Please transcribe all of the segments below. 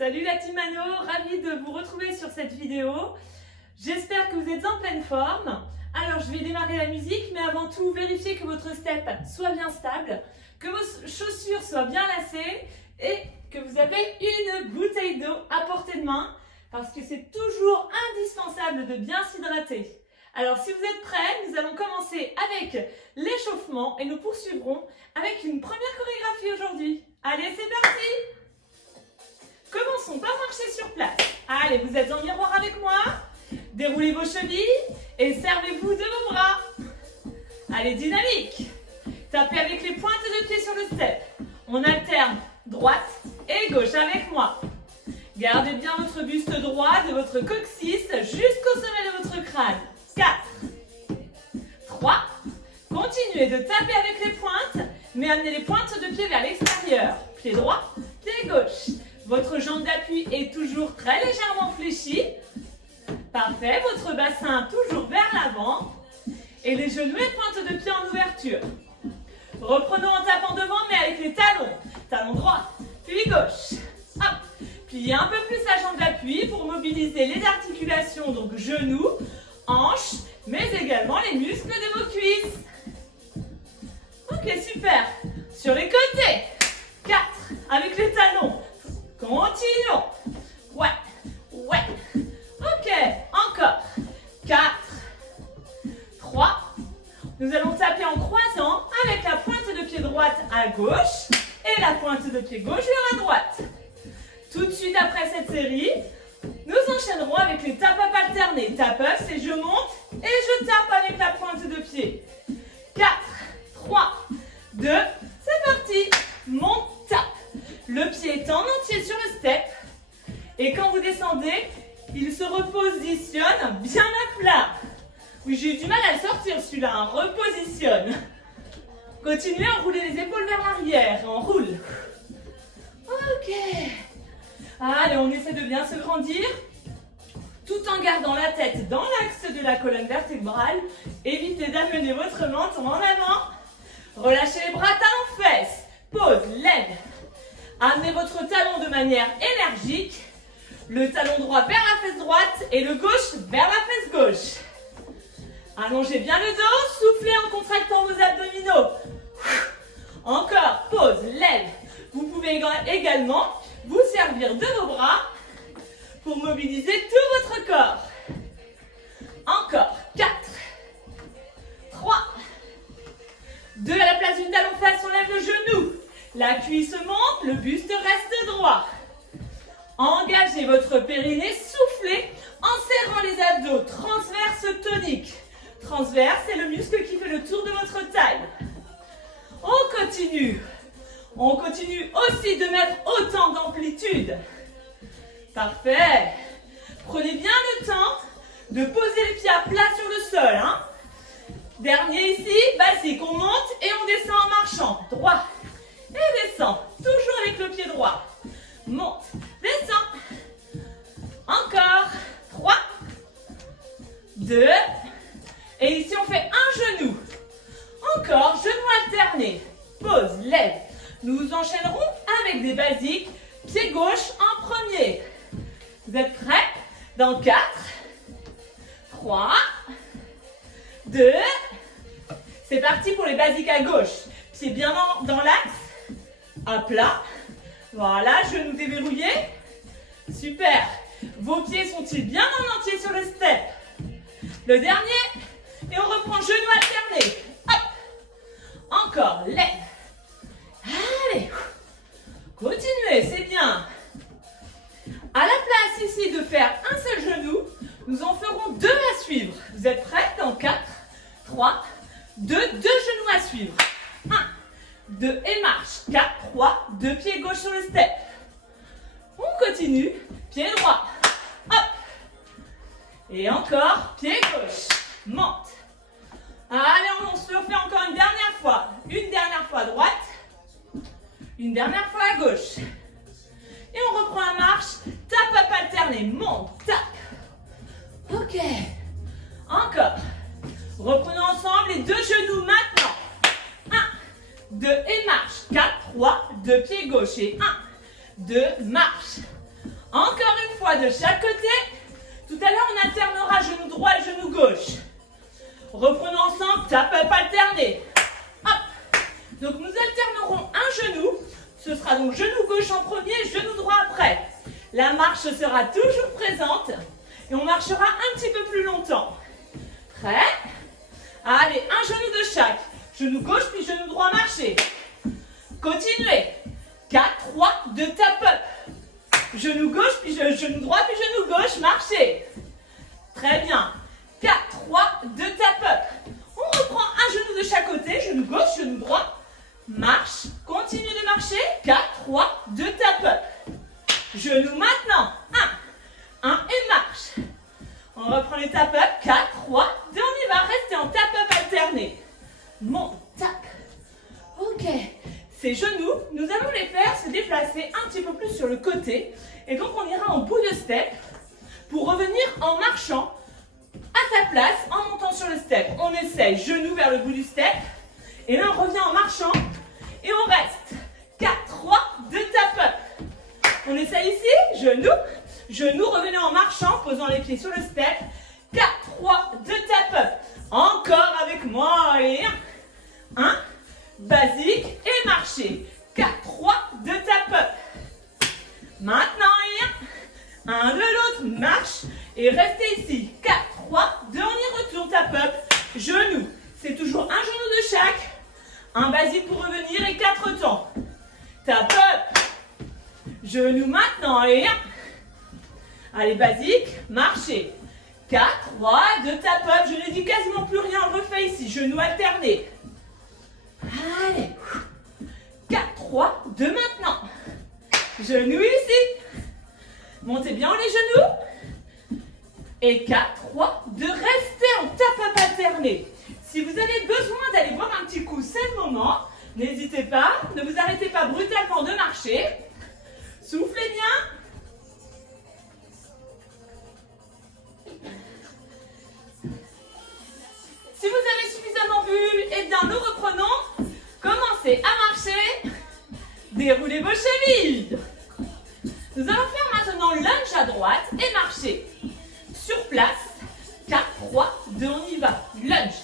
Salut la team Mano, ravie de vous retrouver sur cette vidéo. J'espère que vous êtes en pleine forme. Alors je vais démarrer la musique, mais avant tout vérifiez que votre step soit bien stable, que vos chaussures soient bien lacées et que vous avez une bouteille d'eau à portée de main parce que c'est toujours indispensable de bien s'hydrater. Alors si vous êtes prêts, nous allons commencer avec l'échauffement et nous poursuivrons avec une première chorégraphie aujourd'hui. Allez, c'est parti! Commençons par marcher sur place. Allez, vous êtes en miroir avec moi. Déroulez vos chevilles et servez-vous de vos bras. Allez, dynamique. Tapez avec les pointes de pied sur le step. On alterne droite et gauche avec moi. Gardez bien votre buste droit de votre coccyx jusqu'au sommet de votre crâne. 4, 3, continuez de taper avec les pointes, mais amenez les pointes de pied vers l'extérieur. Pied droit, pied gauche. Votre jambe d'appui est toujours très légèrement fléchie. Parfait, votre bassin toujours vers l'avant. Et les genoux et pointes de pied en ouverture. Reprenons en tapant devant, mais avec les talons. Talon droit, puis gauche. Hop. Pliez un peu plus la jambe d'appui pour mobiliser les articulations, donc genoux, hanches, mais également les muscles de vos cuisses. Ok, super. Sur les côtés. 4, avec les talons. Continuons. Ouais. Ok, encore. 4, 3. Nous allons taper en croisant avec la pointe de pied droite à gauche et la pointe de pied gauche vers la droite. Tout de suite après cette série, nous enchaînerons avec les tap-up alternés. Tap-up, c'est je monte et je tape avec la pointe de pied. 4, 3, 2, c'est parti. Monte, tape. Le pied est en entier sur le step. Et quand vous descendez, il se repositionne bien à plat. Oui, j'ai eu du mal à le sortir celui-là, hein. Repositionne. Continuez à rouler les épaules vers l'arrière. On roule. Ok. Allez, on essaie de bien se grandir. Tout en gardant la tête dans l'axe de la colonne vertébrale. Évitez d'amener votre menton en avant. Relâchez les bras, talons fesses. Pause, lève. Amenez votre talon de manière énergique. Le talon droit vers la fesse droite et le gauche vers la fesse gauche. Allongez bien le dos, soufflez en contractant vos abdominaux. Encore, pause, lève. Vous pouvez également vous servir de vos bras pour mobiliser tout votre corps. Encore, 4, 3, 2, à la place du talon face, on lève le genou. La cuisse monte, le buste reste droit. Engagez votre périnée, soufflez en serrant les abdos. Transverse tonique. Transverse, c'est le muscle qui fait le tour de votre taille. On continue. On continue aussi de mettre autant d'amplitude. Parfait. Prenez bien le temps de poser les pieds à plat sur le sol. Hein. Dernier ici, basique. On monte et on descend en marchant. Droit et descend. Toujours avec le pied droit. Monte, descend. Encore. 3, 2. Et ici, on fait un genou. Encore, genou alterné. Pause, lève. Nous enchaînerons avec des basiques. Pied gauche en premier. Vous êtes prêts? Dans 4, 3, 2. C'est parti pour les basiques à gauche. Pied bien dans l'axe. À plat. Voilà, genoux déverrouillés. Super. Vos pieds sont-ils bien en entier sur le step? Le dernier. Et on reprend genou alterné. Hop. Encore, lève. Allez. Continuez, c'est bien. À la place ici de faire un seul genou, nous en ferons 2 à suivre. Vous êtes prêts? Dans 4, 3, 2, 2 genoux à suivre. 1, 2 et marche. 4, 3, 2 pieds gauche sur le step. On continue. Pied droit. Hop. Et encore, pied gauche. Monte. Allez, on se le fait encore une dernière fois. Une dernière fois à droite. Une dernière fois à gauche. Et on reprend la marche. Tap, up alterné. Monte, tap. Ok. Encore. Reprenons ensemble les 2 genoux maintenant. 1, 2 et marche. 4, 3, 2 pieds gauche et 1, 2, marche. Encore une fois de chaque côté. Tout à l'heure, on alternera genou droit et genou gauche. Reprenons ensemble, tap-up alterné. Hop. Donc, nous alternerons un genou. Ce sera donc genou gauche en premier, genou droit après. La marche sera toujours présente et on marchera un petit peu plus longtemps. Prêt? Allez, un genou de chaque. Genou gauche puis genou droit, marchez. Continuez. 4, 3, 2, tap-up. Genou gauche puis genou droit puis genou gauche, marchez. Très bien. 4, 3, 2, tap-up. On reprend un genou de chaque côté, genou gauche, genou droit. Marche, continue de marcher. 4, 3, 2, tap-up. Genou maintenant. 1 et marche. On reprend les tap-up. 4, 3, 2, on y va. Restez en tap-up alterné. Monte, tap. Ok. Ces genoux, nous allons les faire se déplacer un petit peu plus sur le côté. Et donc, on ira en bout de step pour revenir en marchant à sa place, en montant sur le step. On essaye, genou vers le bout du step. Et là, on revient en marchant. Et on reste. 4, 3, 2, tap-up. On essaye ici, genou. Genou, revenez en marchant, posant les pieds sur le step. 4, 3, 2, tap-up. Encore avec moi. Et 1. Basique et marcher. 4, 3, 2, tap-up. Maintenant, et 1 de l'autre, marche. Et restez ici. 4, 3, 2, on y retourne, tap-up. Genou. C'est toujours un genou de chaque. Un basique pour revenir et 4 temps. Tap-up. Genou maintenant et 1. Allez, basique, marchez. 4, 3, 2, tap-up. Je ne dis quasiment plus rien, on refait ici. Genou alterné. Allez. 4, 3, 2 maintenant. Genou ici. Montez bien les genoux. Et 4, 3, 2. Restez en tap-up alterné. Si vous avez besoin d'aller boire un petit coup, c'est le moment. N'hésitez pas. Ne vous arrêtez pas brutalement de marcher. Soufflez bien. Si vous avez suffisamment bu, eh bien nous reprenons. Commencez à marcher. Déroulez vos chevilles. Nous allons faire maintenant lunge à droite et marcher. Sur place. 4, 3, 2, on y va. Lunge.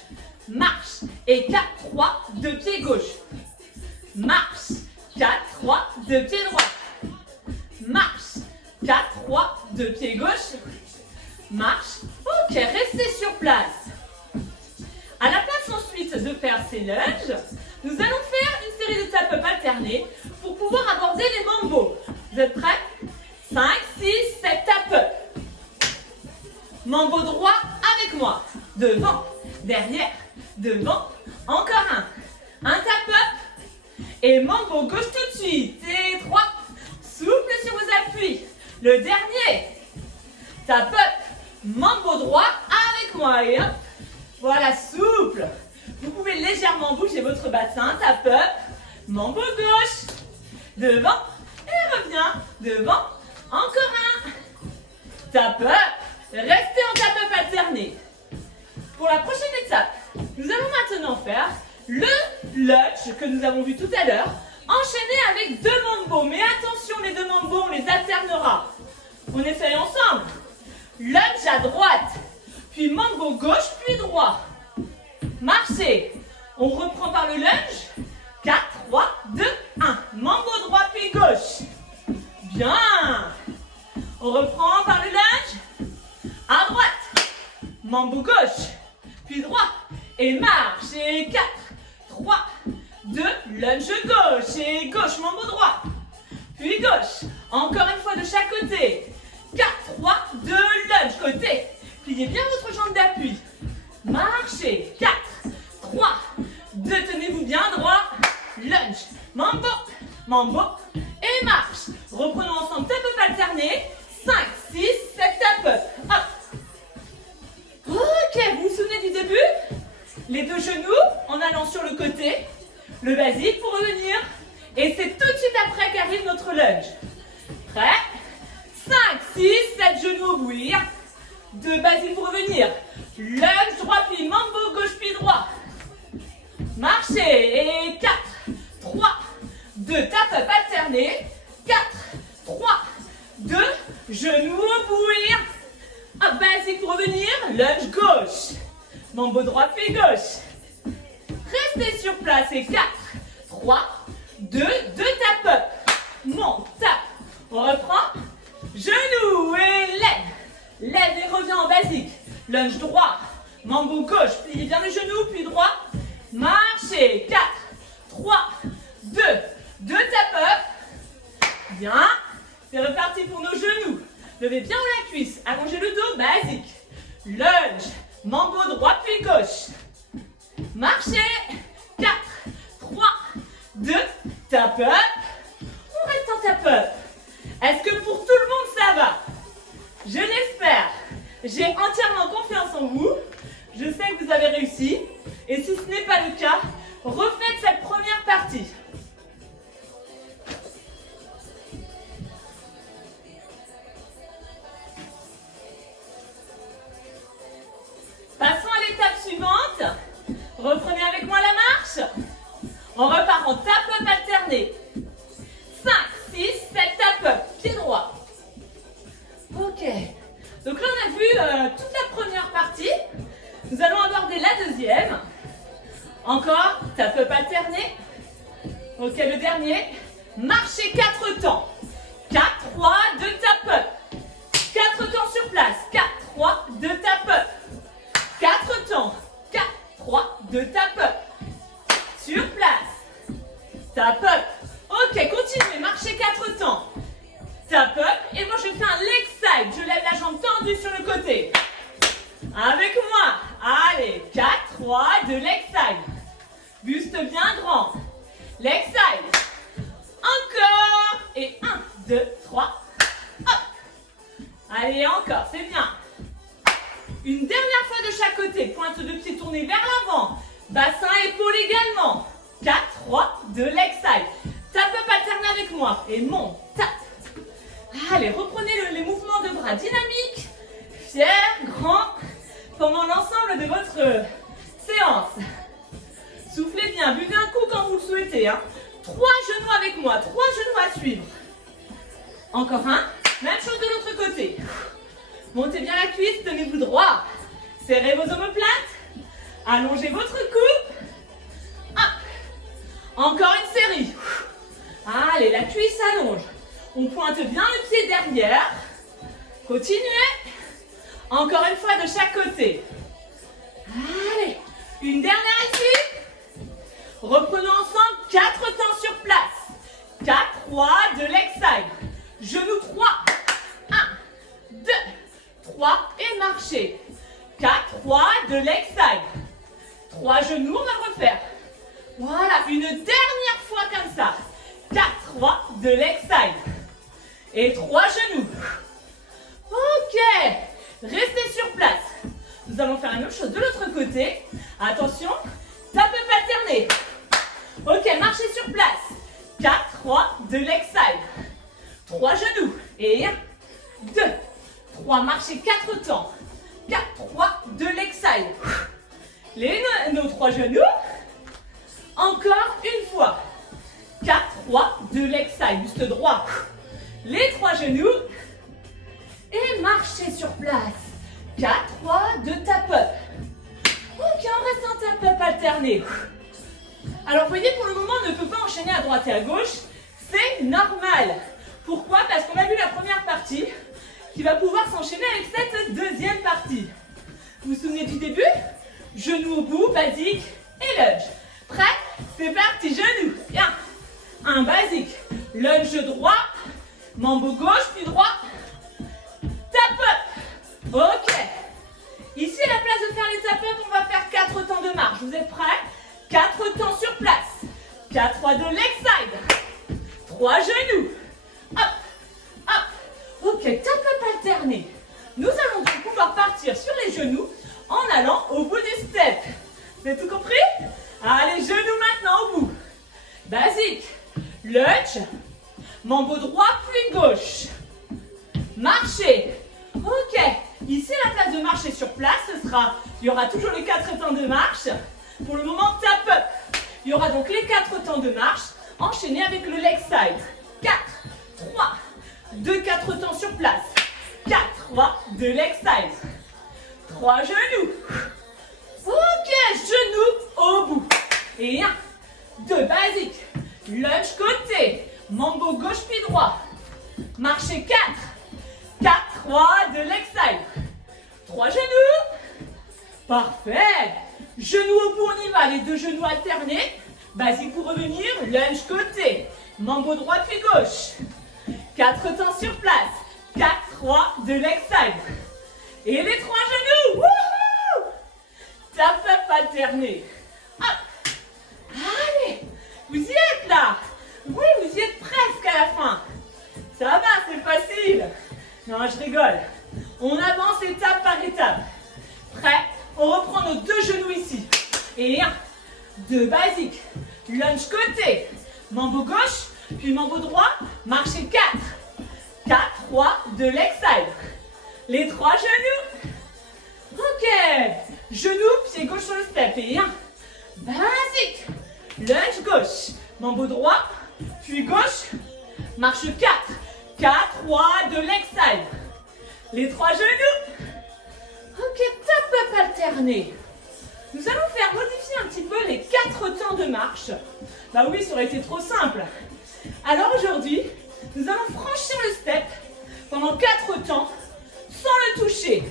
Marche. Et 4, 3, 2 pieds gauche. Marche. 4, 3, 2 pieds droit. Marche. 4, 3, 2 pieds gauche. Marche. Ok, restez sur place. À la place ensuite de faire ces lunges, nous allons faire une série de tap-up alternés pour pouvoir aborder les mambos. Vous êtes prêts? 5, 6, 7 tap-up. Mambo droit avec moi. Devant, derrière, devant. Encore un. Un tap-up. Et mambo gauche tout de suite. Et 3. Souple sur vos appuis. Le dernier. Tap-up. Mambo droit avec moi. Et hop. Voilà, souple. Vous pouvez légèrement bouger votre bassin. Tap-up. Mambo gauche. Devant. Et reviens. Devant. Encore un. Tap-up. Restez en tap-up alterné. Pour la prochaine étape, nous allons maintenant faire le lunge que nous avons vu tout à l'heure, enchaîné avec 2 mambos. Mais attention, les 2 mambos, on les alternera. On essaye ensemble. Lunge à droite, puis mambo gauche, puis droit. Marchez. On reprend par le lunge. 4, 3, 2, 1. Mambo droit, puis gauche. Bien. On reprend par le lunge. À droite. Mambo gauche, puis droit. Et marche. Et 4, 3, 2, lunge gauche. Et gauche, mambo droit. Puis gauche. Encore une fois de chaque côté. 4, 3, 2, lunge. Côté. Pliez bien votre jambe d'appui. Marchez. 4, 3, 2, tenez-vous bien droit. Lunge. Mambo. Mambo. Et marche. Reprenons ensemble tap-up alterné. 5, 6, 7 tap-up. Hop. Ok, vous vous souvenez du début? Les 2 genoux en allant sur le côté. Le basique pour revenir. Et c'est tout de suite après qu'arrive notre lunge. Prêt? 5, 6, 7 genoux au bouillir. 2 basiques pour revenir. Lunge droit puis mambo gauche puis droit. Marchez. Et 4, 3, 2, tap-up alterné. 4, 3, 2, Genou au bout. Hop, basique pour revenir. Hop, basique pour revenir. Lunge gauche. Mambo droit, pied gauche. Restez sur place. Et 4, 3, 2 tap-up. Monte, tape. On reprend. Genou et lève. Lève et reviens en basique. Lunge droit. Mambo gauche. Pliez bien le genou, puis droit. Marchez. 4, 3, 2 tap-up. Bien. C'est reparti pour nos genoux. Levez bien la cuisse. Allongez le dos. Basique. Lunge. Mambo droit, puis gauche. Marchez. 4, 3, 2 tap-up. On reste en tap-up. Est-ce que pour tout le monde ça va? Je l'espère. J'ai entièrement confiance en vous. Je sais que vous avez réussi. Et si ce n'est pas le cas, refaites cette première partie. Passons à l'étape suivante. Reprenez avec moi la marche. On repart en tap-up alterné. 5, 6, 7 tap-up. Pied droit. Ok. Donc là, on a vu toute la première partie. Nous allons aborder la deuxième. Encore, tap-up alterné. Ok, le dernier. Marchez 4 temps. 4, 3, 2 tap-up. 4 temps sur place. 4, 3, 2 tap-up. 4 temps. 4, 3, 2 tap-up. Sur place. Tap-up. Ok, continuez. Marchez 4 temps. Tap-up. Et moi, je fais un leg side. Je lève la jambe tendue sur le côté. Avec moi. Allez. 4, 3, 2 leg side. Buste bien grand. Leg side. Encore. Et 1, 2, 3. Hop. Allez, encore. C'est bien. Une dernière fois de chaque côté. Pointe de pied tournée vers l'avant. Bassin, épaule également. 4, 3, 2 leg side. Tap-up alterné avec moi. Et monte, tape. Allez, reprenez les mouvements de bras dynamiques, fiers, grands, pendant l'ensemble de votre séance. Soufflez bien, buvez un coup quand vous le souhaitez. 3 genoux avec moi, 3 genoux à suivre. Encore un. Même chose de l'autre côté. Montez bien la cuisse, tenez-vous droit. Serrez vos omoplates. Allongez votre cou. Hop. Encore une série. Allez, la cuisse s'allonge. On pointe bien le pied derrière. Continuez. Encore une fois de chaque côté. Allez, une dernière ici. Reprenons ensemble 4 temps sur place. 4, 3, 2 leg side. Genoux 3. 1, 2, 3 et marchez. 4, 3, 2 leg side. 3 genoux, on va le refaire. Voilà, une dernière fois comme ça. 4, 3, 2 leg side. Et 3 genoux. Ok. Restez sur place. Nous allons faire la même chose de l'autre côté. Attention. Tap-up alterné. Ok, marchez sur place. 4, 3, 2 leg side. 3 genoux. Et 1, 2, 3. Marchez 4 temps. 4, 3, 2 leg side. Nos 3 genoux. Encore une fois. 4, 3, 2 leg side. Buste droit. Les 3 genoux. Et marchez sur place. 4, 3, 2 tap-up. Ok, on reste en tap-up alterné. Alors, vous voyez, pour le moment, on ne peut pas enchaîner à droite et à gauche. C'est normal. Pourquoi? Parce qu'on a vu la première partie qui va pouvoir s'enchaîner avec cette deuxième partie. Vous vous souvenez du début? Genoux au bout, basique et lunge. Prêt? C'est parti, genoux. Bien. Un basique. Lunge droit. Mambo gauche, puis droit. Tap-up. Ok. Ici, à la place de faire les tap-up, on va faire 4 temps de marche. Vous êtes prêts? 4 temps sur place. 4, 3, 2, leg side. 3 genoux. Hop, hop. Ok, tap-up alterné. Nous allons donc pouvoir partir sur les genoux en allant au bout des steps. Vous avez tout compris? Allez, genoux maintenant au bout. Basique. Lunge. Mambo droit, puis gauche. Marchez. Ok. Ici, à la place de marcher sur place, il y aura toujours les 4 temps de marche. Pour le moment, tap-up. Il y aura donc les 4 temps de marche enchaînés avec le leg side. 4, 3, 2, 4 temps sur place. 4, 3, 2 leg side. 3 genoux. Ok, genoux au bout. Et 1, 2, basique. Lunge côté. Mambo gauche puis droit. Marchez 4. 4, 3, 2 leg side. 3 genoux. Parfait. Genoux au bout, on y va. Les deux genoux alternés. Basique pour revenir. Lunge côté. Mambo droit puis gauche. 4 temps sur place. 4, 3, 2 leg side. Et les 3 genoux. Wouhou! Tap up alterné. Hop. Allez. Vous y êtes là. Oui, vous y êtes presque à la fin. Ça va, c'est facile. Non, je rigole. On avance étape par étape. Prêt? On reprend nos deux genoux ici. Et 1, 2, basique. Lunge côté. Mambo gauche, puis mambo droit. Marchez 4. 4, 3, 2 leg side. Les 3 genoux. Ok. Genoux, pied gauche sur le step. Et 1, basique. Lunge gauche. Mambo droit, puis gauche. Marche 4. 4, 3, 2 leg side. Les 3 genoux. Ok, tap up alterné. Nous allons faire modifier un petit peu les 4 temps de marche. Bah oui, ça aurait été trop simple. Alors aujourd'hui, nous allons franchir le step pendant 4 temps sans le toucher.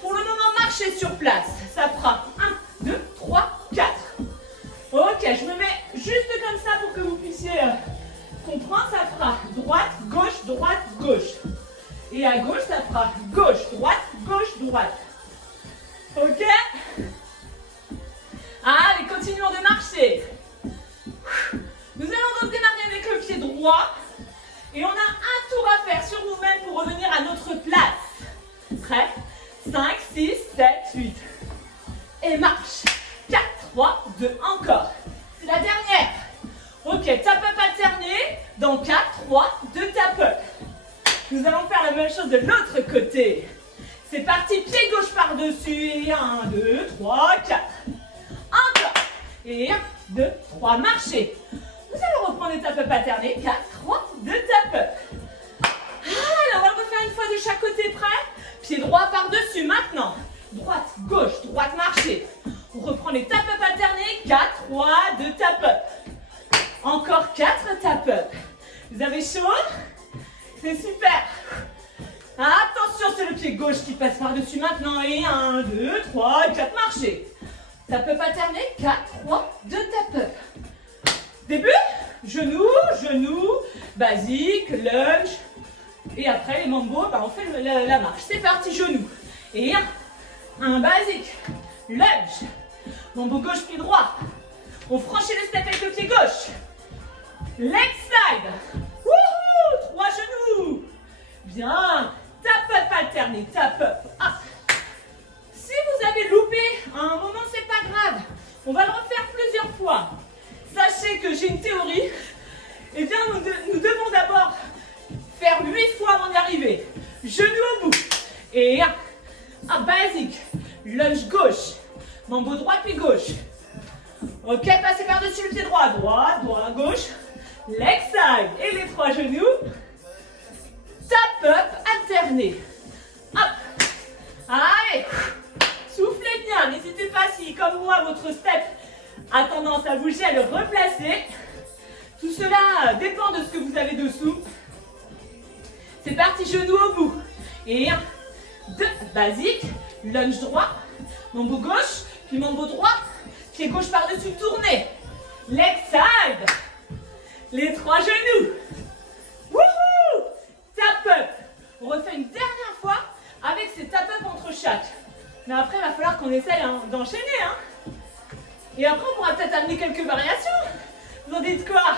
Pour le moment, marchez sur place. Ça fera 1, 2, 3, 4. Ok, je me mets juste comme ça pour que vous puissiez comprendre. Ça fera droite, gauche. Et à gauche, ça fera gauche, droite. Ok? Allez, continuons de marcher. Nous allons donc démarrer avec le pied droit. Et on a un tour à faire sur nous-mêmes pour revenir à notre place. Prêt? 5, 6, 7, 8. Et marche. 4, 3, 2, encore. C'est la dernière. Ok, tap up alterné. Dans 4, 3, 2 tap up. Nous allons faire la même chose de l'autre côté. C'est parti, pied gauche par-dessus. Et 1, 2, 3, 4. Encore. Et 1, 2, 3, marchez. Vous allez reprendre les tap up alternés. 4, 3, 2 tap up. Allez, on va le refaire une fois de chaque côté, prêt? Pied droit par-dessus maintenant. Droite, droite, marchez. On reprend les tap up alternés. 4, 3, 2 tap up. Encore 4 tap up. Vous avez chaud? C'est super. Attention, c'est le pied gauche qui passe par-dessus maintenant. Et 1, 2, 3, 4, marchez. Tap up alterné. 4, 3, 2 tap up. Début, genoux, basique, lunge. Et après, les mambos, on fait la marche. C'est parti, genoux. Et 1 basique, lunge. Mambo gauche, pied droit. On franchit le step avec le pied gauche. Leg side. Wouhou! 3 genoux. Bien. Tap up alterné, tap up. Hop. Si vous avez loupé à un moment, c'est pas grave. On va le refaire plusieurs fois. Sachez que j'ai une théorie. Eh bien, nous devons d'abord faire 8 fois avant d'y arriver. Genoux au bout. Et 1 basique. Lunge gauche. Mambo droit puis gauche. Ok, passez par-dessus le pied droit. Droit, gauche. Leg side. Et les 3 genoux. Tap up alterné. Hop. Allez. Soufflez bien. N'hésitez pas si, comme moi, votre step a tendance à bouger, à le replacer. Tout cela dépend de ce que vous avez dessous. C'est parti, genoux au bout. Et 1, 2, basique. Lunge droit. Mambo gauche. Puis mambo droit. Pied gauche par-dessus, tournez. Leg side. Les 3 genoux. Wouhou! Tap up. On refait une dernière fois avec ces tap up entre chaque. Mais après, il va falloir qu'on essaye d'enchaîner. Et après, on pourra peut-être amener quelques variations. Vous en dites quoi?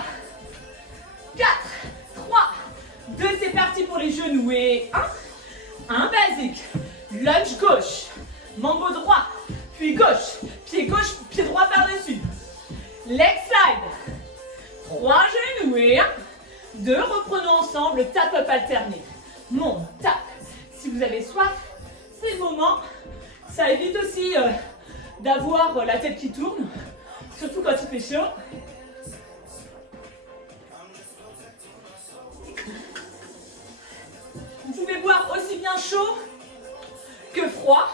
4, 3, 2, c'est parti pour les genoux. Et 1 basique. Lunge gauche. Mambo droit. Puis gauche, pied droit par-dessus. Leg side. 3 genoux et 1, 2, reprenons ensemble, tap up alterné. Monte, tap. Si vous avez soif, c'est le moment. Ça évite aussi d'avoir la tête qui tourne, surtout quand il fait chaud. Vous pouvez boire aussi bien bien chaud que froid,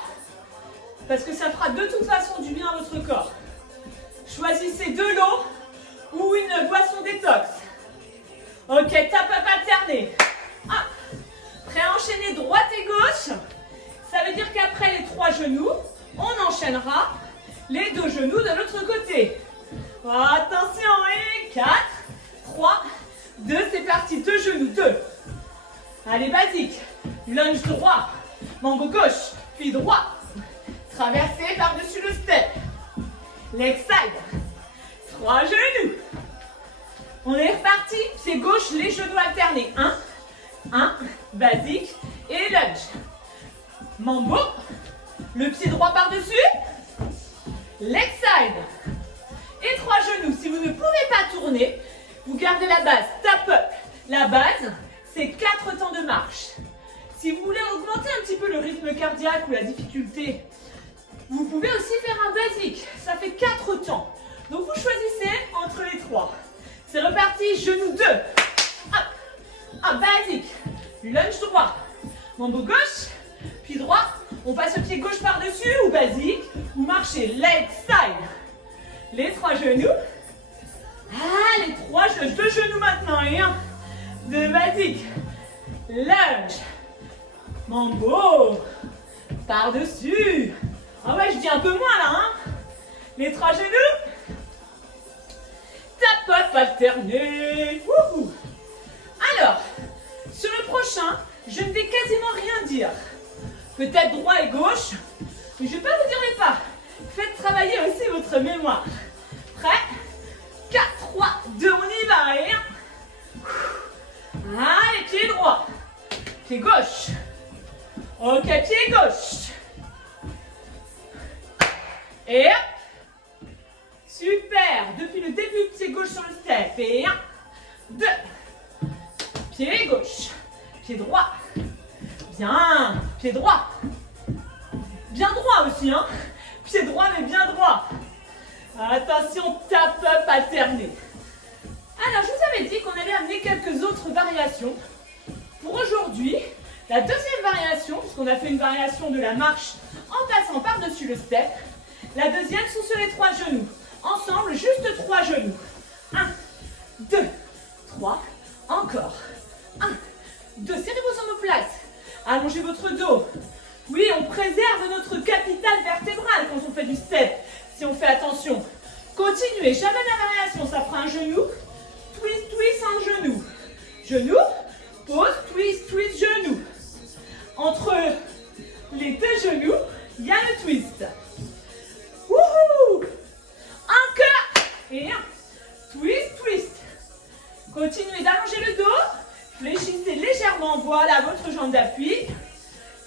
parce que ça fera de toute façon du bien à votre corps. Choisissez de l'eau ou une boisson détox. Ok, tap-up alterné. Hop. Prêt à enchaîner droite et gauche. Ça veut dire qu'après les 3 genoux, on enchaînera les 2 genoux de l'autre côté. Attention, et 4, 3, 2, c'est parti. 2 genoux, 2. Allez, basique. Lunge droit, mambo gauche, puis droit. Traversez par-dessus le step. Leg side. 3 genoux. On est reparti. Pied gauche, les genoux alternés. 1, basique et lunge. Mambo. Le pied droit par-dessus. Leg side. Et 3 genoux. Si vous ne pouvez pas tourner, vous gardez la base. Tap up. La base, c'est 4 temps de marche. Si vous voulez augmenter un petit peu le rythme cardiaque ou la difficulté, vous pouvez aussi faire un basique. Ça fait 4 temps. Donc vous choisissez entre les 3. C'est reparti. Genou 2. Hop. Basique. Lunge droit. Mambo gauche. Puis droit. On passe le pied gauche par-dessus ou basique. Ou marchez. Leg side. Les 3 genoux. Les 3 genoux. 2 genoux maintenant. Et 1. 2 basique. Lunge. Mambo. Par-dessus. Ah ouais, je dis un peu moins là, hein. Les 3 genoux. Tap-up alterné. Wouhou. Alors, sur le prochain, je ne vais quasiment rien dire. Peut-être droit et gauche, mais je ne vais pas vous dire les pas. Faites travailler aussi votre mémoire. Prêt? 4, 3, 2, on y va. Et 1. Allez, pied droit. Pied gauche. Ok, pied gauche. Et hop. Super. Depuis le début, pied gauche sur le step. Et 1, 2. Pied gauche. Pied droit. Bien. Pied droit. Bien droit aussi, hein. Pied droit, mais bien droit. Attention, tap-up alterné. Alors, je vous avais dit qu'on allait amener quelques autres variations. Pour aujourd'hui, la deuxième variation, puisqu'on a fait une variation de la marche en passant par-dessus le step, la deuxième sont sur les 3 genoux. Ensemble, juste 3 genoux. 1, 2, 3, encore. 1, 2, serrez vos omoplates. Allongez votre dos. Oui, on préserve notre capital vertébral quand on fait du step, si on fait attention. Continuez, jamais la variation, ça fera un genou, twist, twist, un genou. Genou, pause, twist, twist, genou. Entre les 2 genoux, il y a le twist. Wouhou! Encore! Et 1. Twist, twist. Continuez d'allonger le dos. Fléchissez légèrement, voilà votre jambe d'appui.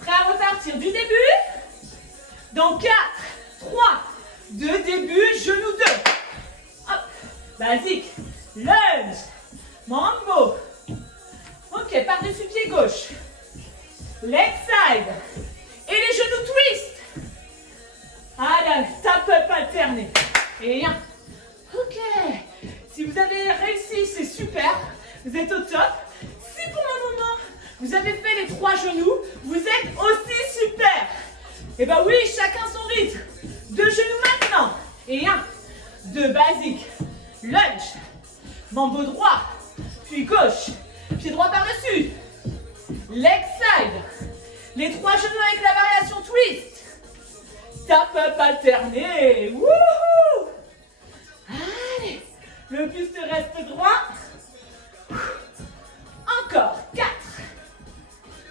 Prêt à repartir du début. Dans 4, 3, 2, début, genou 2. Hop, basique. Lunge. Mambo. Ok, par-dessus pied gauche. Leg side. Et les genoux twist. Allez, tap-up alterné. Et 1. Ok. Si vous avez réussi, c'est super. Vous êtes au top. Si pour le moment, vous avez fait les 3 genoux, vous êtes aussi super. Et bah oui, chacun son rythme. 2 genoux maintenant. Et 1. 2 basiques. Lunge. Mambo droit. Puis gauche. Pied droit par-dessus. Leg side. Les 3 genoux avec la variation twist. Tap-up alterné. Wouhou! Allez. Le buste reste droit. Encore. 4.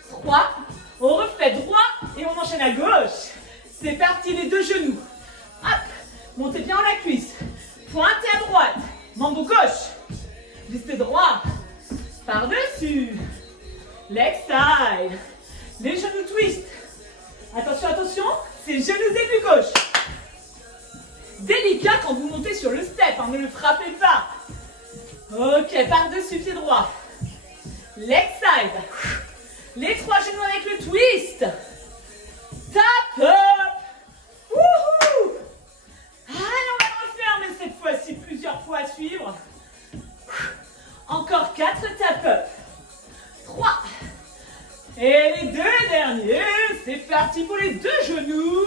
3. On refait droit et on enchaîne à gauche. C'est parti, les 2 genoux. Hop. Montez bien la cuisse. Pointez à droite. Mambo gauche. Buste droit. Par-dessus. Leg side. Les genoux twist. Attention, attention. C'est genou début gauche. Délicat quand vous montez sur le step. Hein, ne le frappez pas. Ok, par-dessus pied droit. Leg side. Les 3 genoux avec le twist. Tap up. Wouhou. Allez, on va refaire, mais cette fois-ci plusieurs fois à suivre. Encore 4 tap up. 3. Et les deux derniers, c'est parti pour les deux genoux.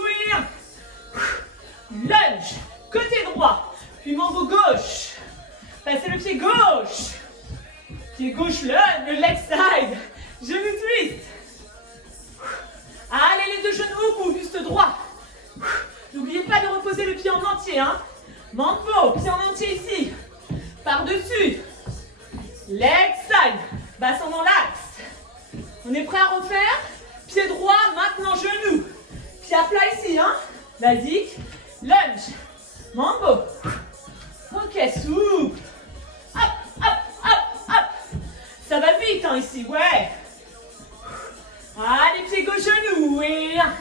Lunge, côté droit, puis mambo gauche. Passez le pied gauche. Pied gauche, le leg side. Genou twist. Allez, les deux genoux au bout, buste droit. N'oubliez pas de reposer le pied en entier. Hein. Mambo, pied en entier ici. Par-dessus. Leg side. Bassin dans l'axe. On est prêt à refaire? Pied droit, maintenant genou. Pied à plat ici. Hein. Basique. Lunge. Mambo. Ok, souple. Hop, hop, hop, hop. Ça va vite hein, ici, ouais. Allez, pied gauche, genou. Et 1,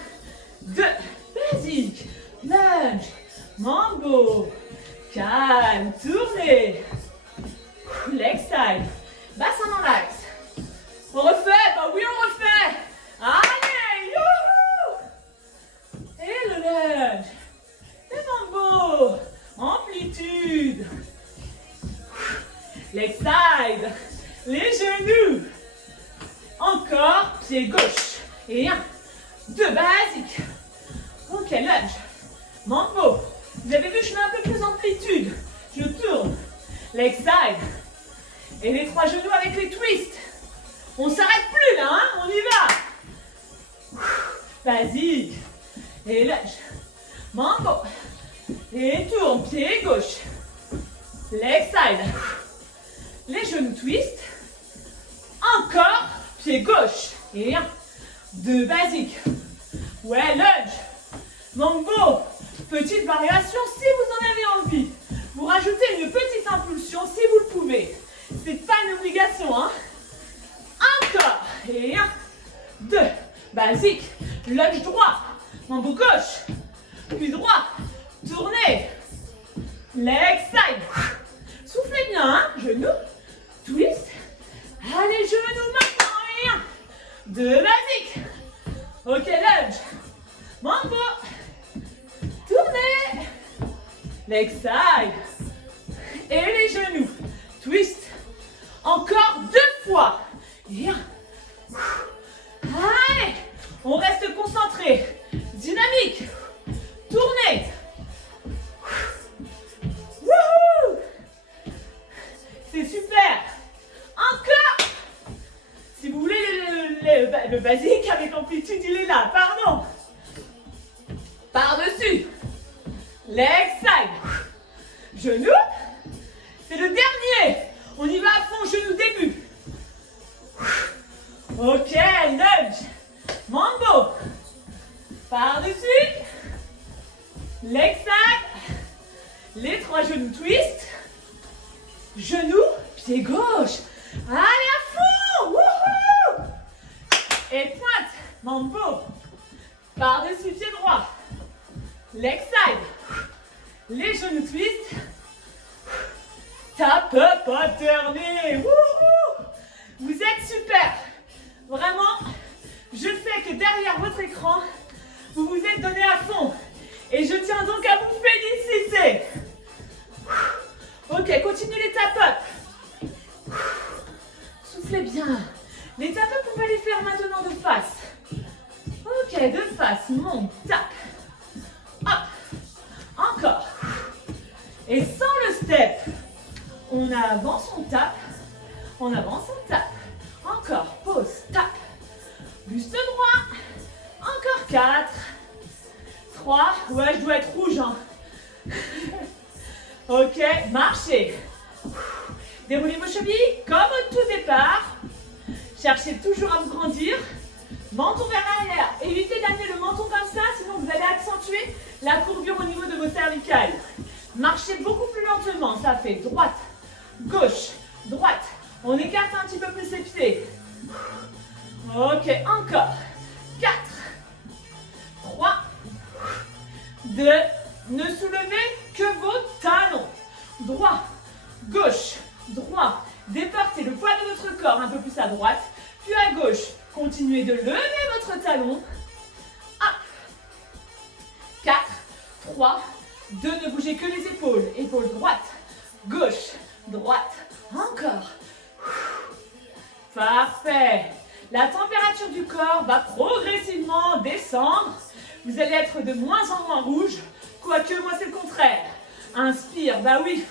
2, basique. Lunge. Mambo. Calme, tournez. Leg side. Bassin dans l'axe. On refait, bah oui, on refait. Allez, youhou. Et le lunge. Et mambo. Amplitude. Leg side. Les genoux. Encore, pied gauche. Et 1, 2, basique. Ok, lunge. Mambo. Vous avez vu, je mets un peu plus d'amplitude. Je tourne. Leg side. Et les trois genoux avec les twists. On ne s'arrête plus là, hein? On y va. Basique. Et lunge. Mambo. Et tourne, pied gauche. Leg side. Les genoux twist. Encore, pied gauche. Et 1, 2, basique. Ouais, lunge. Mambo. Petite variation si vous en avez envie. Vous rajoutez une petite impulsion si vous le pouvez. C'est pas une obligation, hein. Encore. Et 1, 2, basique. Lunge droit. Mambo gauche. Puis droit. Tournez. Leg side. Soufflez bien, hein. Genou. Twist. Allez, genoux maintenant. Et 1, 2, basique. Ok, lunge. Mambo. Tournez. Leg side. Et les genoux. Twist. Encore 2 fois. Et 1. Allez. On reste concentré. Dynamique. Tournez. Wouhou. C'est super. Encore. Si vous voulez le basique avec amplitude, il est là. Pardon. Par-dessus. Leg side. Genou. C'est le dernier. On y va à fond, genou début. Ok, lunge. Mambo. Par-dessus. Leg side. Les trois genoux twist. Genou, pied gauche. Allez à fond. Wouhou. Et pointe. Mambo. Par-dessus, pied droit. Leg side. Les genoux twist. Tap up, alterné. Wouhou. Vous êtes super. Vraiment, je sais que derrière votre écran, vous vous êtes donné à fond. Et je tiens donc à vous féliciter. Ok, continuez les tap-up. Soufflez bien. Les tap-up, on va les faire maintenant de face. Ok, de face, monte, tape. Hop. Encore. Et sans le step, on avance, on tape. On avance, on tape. Encore, pause, tape. Buste droit. Encore 4. 3. Ouais, je dois être rouge. Hein. Ok, marchez. Déroulez vos chevilles comme au tout départ. Cherchez toujours à vous grandir. Menton vers l'arrière. Évitez d'amener le menton comme ça, sinon vous allez accentuer la courbure au niveau de vos cervicales. Marchez beaucoup plus lentement. Ça fait droite, gauche, droite. On écarte un petit peu plus les pieds. Ok, encore. 4, 3, 2. Ne soulevez que vos talons. Droit, gauche, droit. Déportez le poids de votre corps un peu plus à droite, puis à gauche. Continuez de lever votre talon. 1, 4, 3, 2. Ne bougez que les épaules. Épaule droite, gauche, droite. Encore. Parfait. La température du corps va progressivement descendre. Vous allez être de moins en moins rouge, quoique moi c'est le contraire. Inspire, bah oui.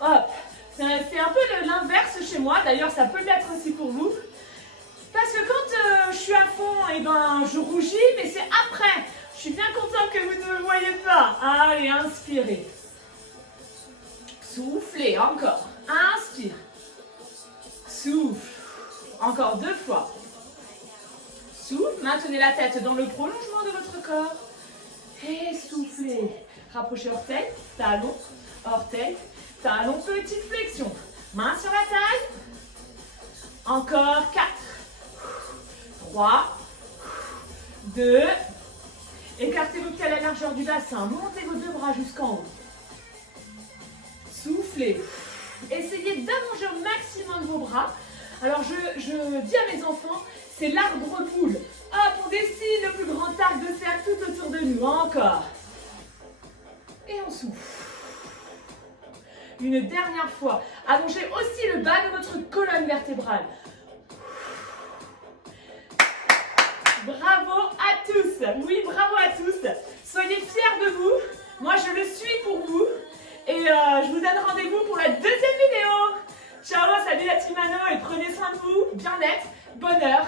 Hop, c'est un peu l'inverse chez moi, d'ailleurs ça peut l'être aussi pour vous. Parce que quand je suis à fond, et ben, je rougis, mais c'est après. Je suis bien contente que vous ne me voyez pas. Allez, inspirez. Soufflez, encore. Inspire. Souffle. Encore 2 fois. Souffle, maintenez la tête dans le prolongement de votre corps. Et soufflez. Rapprochez orteil, talon, orteil, talon, petite flexion. Main sur la taille. Encore 4. 3. 2. Écartez vos pieds à la largeur du bassin. Montez vos 2 bras jusqu'en haut. Soufflez. Essayez d'allonger au maximum vos bras. Alors je dis à mes enfants, c'est l'arbre boule. Hop, on dessine le plus grand arc de cercle tout autour de nous. Encore. Et on souffle. Une dernière fois. Allongez aussi le bas de votre colonne vertébrale. Bravo à tous. Oui, bravo à tous. Soyez fiers de vous. Moi, je le suis pour vous. Et je vous donne rendez-vous pour la deuxième vidéo. Ciao, salut la team Mano et prenez soin de vous. Bien-être, bonheur